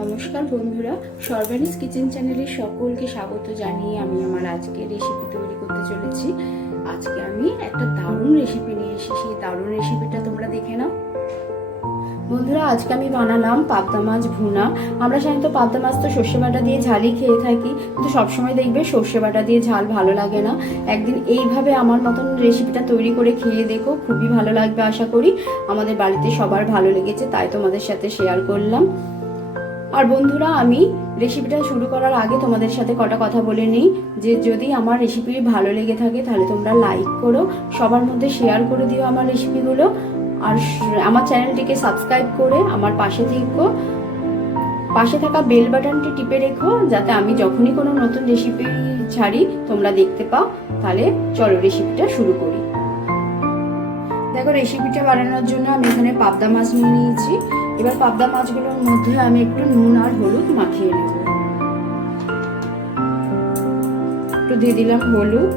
নমস্কার বন্ধুরা, সর্বানিস কিচেন চ্যানেলের সকলকে স্বাগত জানিয়ে আমি আমার আজকে রেসিপি তৈরি করতে চলেছি। আজকে আমি একটা দারুণ রেসিপি নিয়ে এসেছি। সেই দারুণ রেসিপিটা তোমরা দেখে নাও। বন্ধুরা, আজকে আমি বানালাম পাবদা মাছ ভুনা। আমরা সাধারণত পাবদা মাছ তো সর্ষে বাটা দিয়ে ঝালই খেয়ে থাকি, কিন্তু সবসময় দেখবে সর্ষে বাটা দিয়ে ঝাল ভালো লাগে না। একদিন এইভাবে আমার মতন রেসিপিটা তৈরি করে খেয়ে দেখো, খুবই ভালো লাগবে আশা করি। আমাদের বাড়িতে সবার ভালো লেগেছে, তাই তোমাদের সাথে শেয়ার করলাম। আর বন্ধুরা, আমি রেসিপিটা শুরু করার আগে তোমাদের সাথে কটা কথা বলে নিই। যে যদি আমার রেসিপি ভালো লেগে থাকে, তাহলে তোমরা লাইক করো, সবার মধ্যে শেয়ার করে দিও আমার রেসিপিগুলো আর আমার চ্যানেলটিকে সাবস্ক্রাইব করে আমার পাশে থেকো। পাশে থাকা বেল বাটনটি টিপে রেখো, যাতে আমি যখনই কোনো নতুন রেসিপি ছাড়ি, তোমরা দেখতে পাও। তাহলে চলো রেসিপিটা শুরু করি। দেখো রেসিপিটা বানানোর জন্য আমি এখানে পাবদা মাছ নিয়ে নিয়েছি। এবার পাবদা মাছগুলোর মধ্যে আমি একটু নুন আর হলুদ মাখিয়ে নেব। একটু দিয়ে দিলাম হলুদ।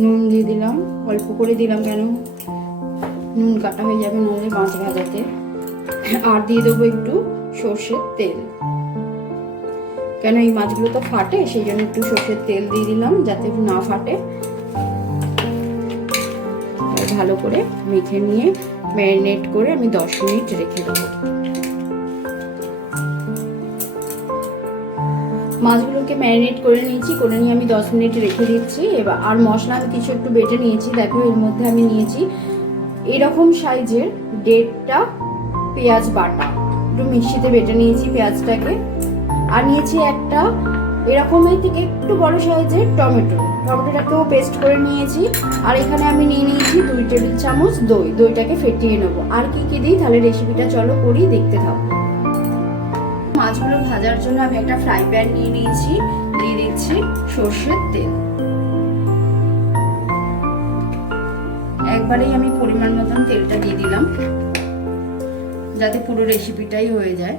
নুন দিয়ে দিলাম, অল্প করে দিলাম কেন? নুন কাটা হয়ে যাবে নাহলে মাছ ভাজাতে। আর দিয়ে দেবো একটু সর্ষের তেল। কেন এই মাছগুলো তো ফাটে, সেই জন্য একটু সর্ষের তেল দিয়ে দিলাম যাতে না ফাটে। ভালো করে মেখে নিয়ে ম্যারিনেট করে আমি দশ মিনিট রেখে দেবো। মাছগুলোকে ম্যারিনেট করে নিয়েছি, করে নিয়ে আমি দশ মিনিট রেখে দিচ্ছি। এবার আর মশলা আমি কিছু একটু বেটে নিয়েছি, দেখো এর মধ্যে আমি নিয়েছি এরকম সাইজের দেড়টা পেঁয়াজ বাটা। একটু মিক্সিতে বেটে নিয়েছি পেঁয়াজটাকে। আর নিয়েছি একটা এরকমের থেকে একটু বড় সাইজের টমেটো। টমেটোটাকেও পেস্ট করে নিয়েছি। আর এখানে আমি নিয়ে নিয়েছি দুই টেবিল চামচ দই। দইটাকে ফেটিয়ে নেব। আর কি কি দিই তাহলে রেসিপিটা চলো করি, দেখতে থাকো। মাছগুলো ভাজার জন্য আমি একটা ফ্রাই প্যান নিয়ে নিয়েছি। দিয়ে দিচ্ছি সর্ষের তেল। একবারেই আমি পরিমাণ মতন তেলটা দিয়ে দিলাম। যাতে পুরো রেসিপিটাই হয়ে যায়।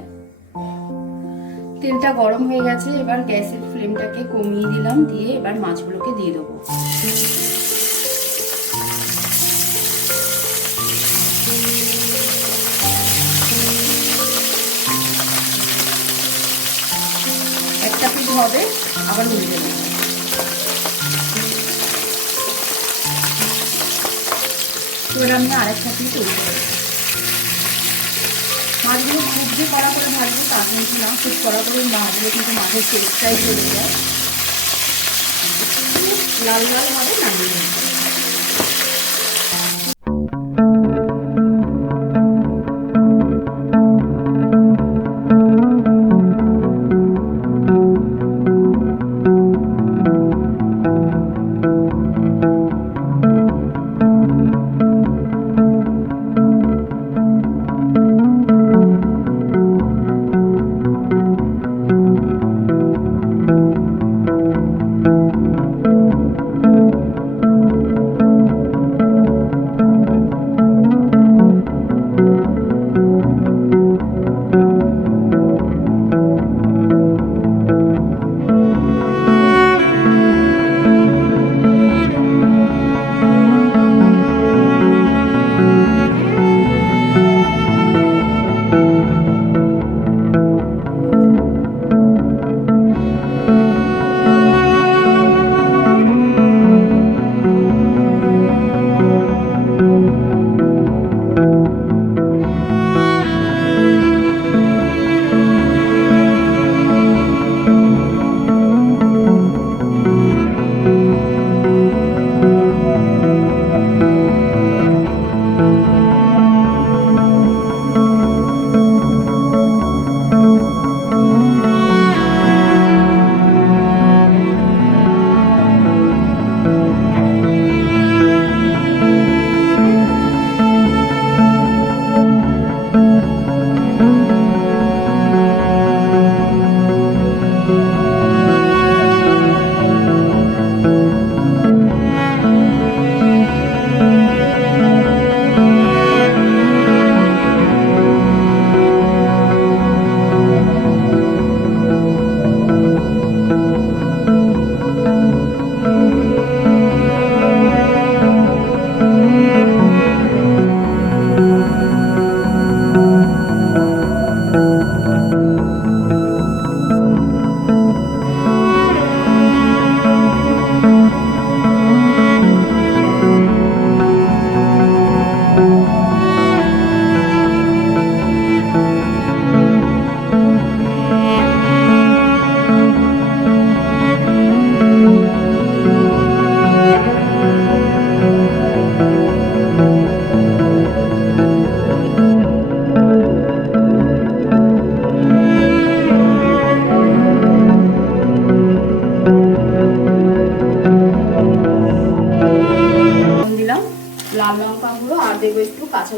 তেলটা গরম হয়ে গেছে, এবার গ্যাসের ফ্লেমটাকে কমিয়ে দিলাম, দিয়ে এবার মাছগুলোকে দিয়ে দেবো। একটা পিস হবে, আবার উল্টে দেবো এবার আমি আরেকটা পিস উল্টে দেবো মাছগুলো খুব যে কড়া করে ভাজবো তা কিন্তু না, খুব কড়া করে ভাজলে কিন্তু মাছের টেস্টটাই চলে যায়। লাল লাল ভাবে নামিয়ে নেব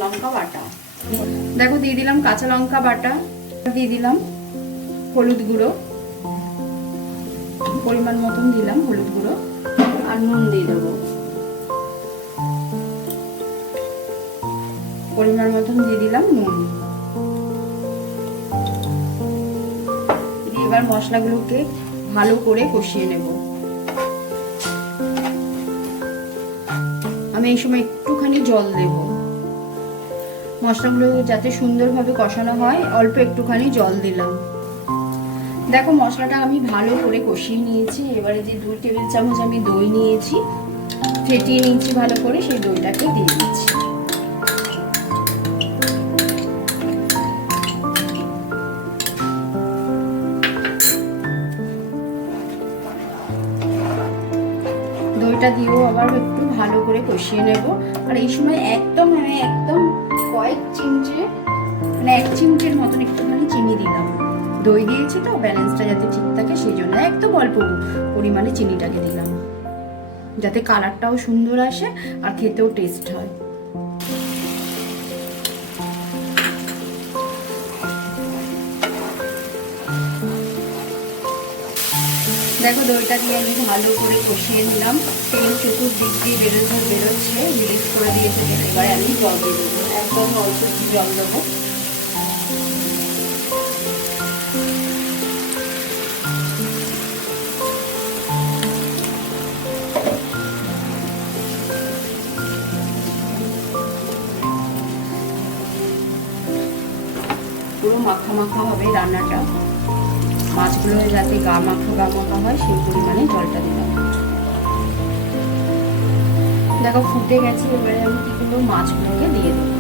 লঙ্কা বাটা। দেখো, দিয়ে দিলাম কাঁচা লঙ্কা বাটা, দিয়ে দিলাম হলুদ গুঁড়ো। পরিমাণ মতন দিলাম হলুদ গুঁড়ো আর নুন দিয়ে দেবো। পরিমাণ মতন দিয়ে দিলাম নুন। এবার মশলাগুলোকে ভালো করে কষিয়ে নেব। আমি এই সময় একটুখানি জল দেব। মশলাগুলো যাতে সুন্দরভাবে কষানো হয়, অল্প একটুখানি জল দিলাম। দেখো, মশলাটা আমি ভালো করে কষিয়ে নিয়েছি। এবারে যে দুই টেবিল চামচ আমি দই নিয়েছি, ফেটিয়ে নিয়েছি ভালো করে, সেই দইটাকে দিয়ে দিচ্ছি। দইটা দিয়েও আবার একটু ভালো করে কষিয়ে নেব। আর এই সময় একদম আমি একদম কয়েক চিমচে মানে এক চিমচের মতন একটুখানি চিনি দিলাম। দই দিয়েছি তো, ব্যালেন্সটা যাতে ঠিক থাকে সেই জন্য একদম অল্প পরিমাণে চিনিটাকে দিলাম। যাতে কালারটাও সুন্দর আসে আর খেতেও টেস্ট হয়। দেখো দইটা দিয়ে আমি ভালো করে কষিয়ে নিলাম। তেল চতুর্দিক দিয়ে বেরোতে বেরোচ্ছে রিলিজ করে দিয়েছে এবারে আমি জল দিয়ে দেবো। একদম অল্প একটু জল দেবো। পুরো মাখা মাখা হবে রান্নাটা। মাছগুলো যাতে গা মাখা গা মাখা হয়, সেই পরিমাণে জলটা দিলাম। দেখো, ফুটে গেছে, এবারে আমি কি করব? মাছগুলোকে দিয়ে দেবো।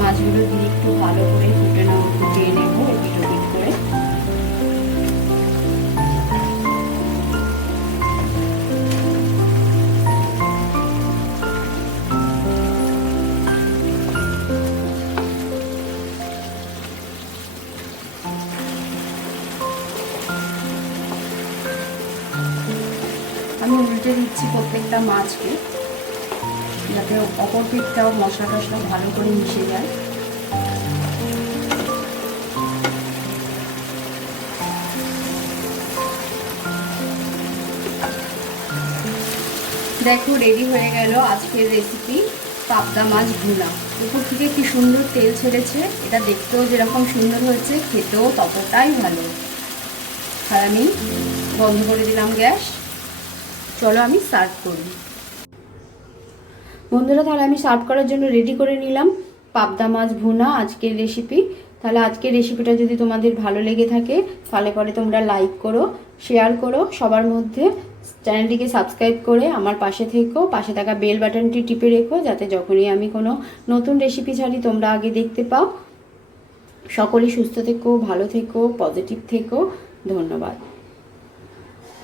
মাছগুলো দিয়ে একটু ভালো করে ফুটে না ফুটিয়ে নেব, এপিট উল্টে দিচ্ছি প্রত্যেকটা মাছকে, যাতে অপর পিঠটাও মশলা টশলা ভালো করে মিশে যায়। দেখো রেডি হয়ে গেল আজকের রেসিপি পাবদা মাছ ভুনা। উপর থেকে কি সুন্দর তেল ছেড়েছে, এটা দেখতেও যেরকম সুন্দর হয়েছে, খেতেও ততটাই ভালো। আর আমি বন্ধ করে দিলাম গ্যাস। চলো আমি সার্ভ করি। বন্ধুরা, তাহলে আমি সার্ভ করার জন্য রেডি করে নিলাম পাবদা মাছ ভুনা আজকের রেসিপি তাহলে আজকের রেসিপিটা যদি তোমাদের ভালো লেগে থাকে, তাহলে পরে তোমরা লাইক করো শেয়ার করো, সবার মধ্যে চ্যানেলটিকে সাবস্ক্রাইব করে আমার পাশে থেকো, পাশে থাকা বেল বাটনটি টিপে রেখো, যাতে যখনই আমি কোনো নতুন রেসিপি ছাড়ি, তোমরা আগে দেখতে পাও। সকলেই সুস্থ থেকো, ভালো থেকো পজিটিভ থেকো। ধন্যবাদ।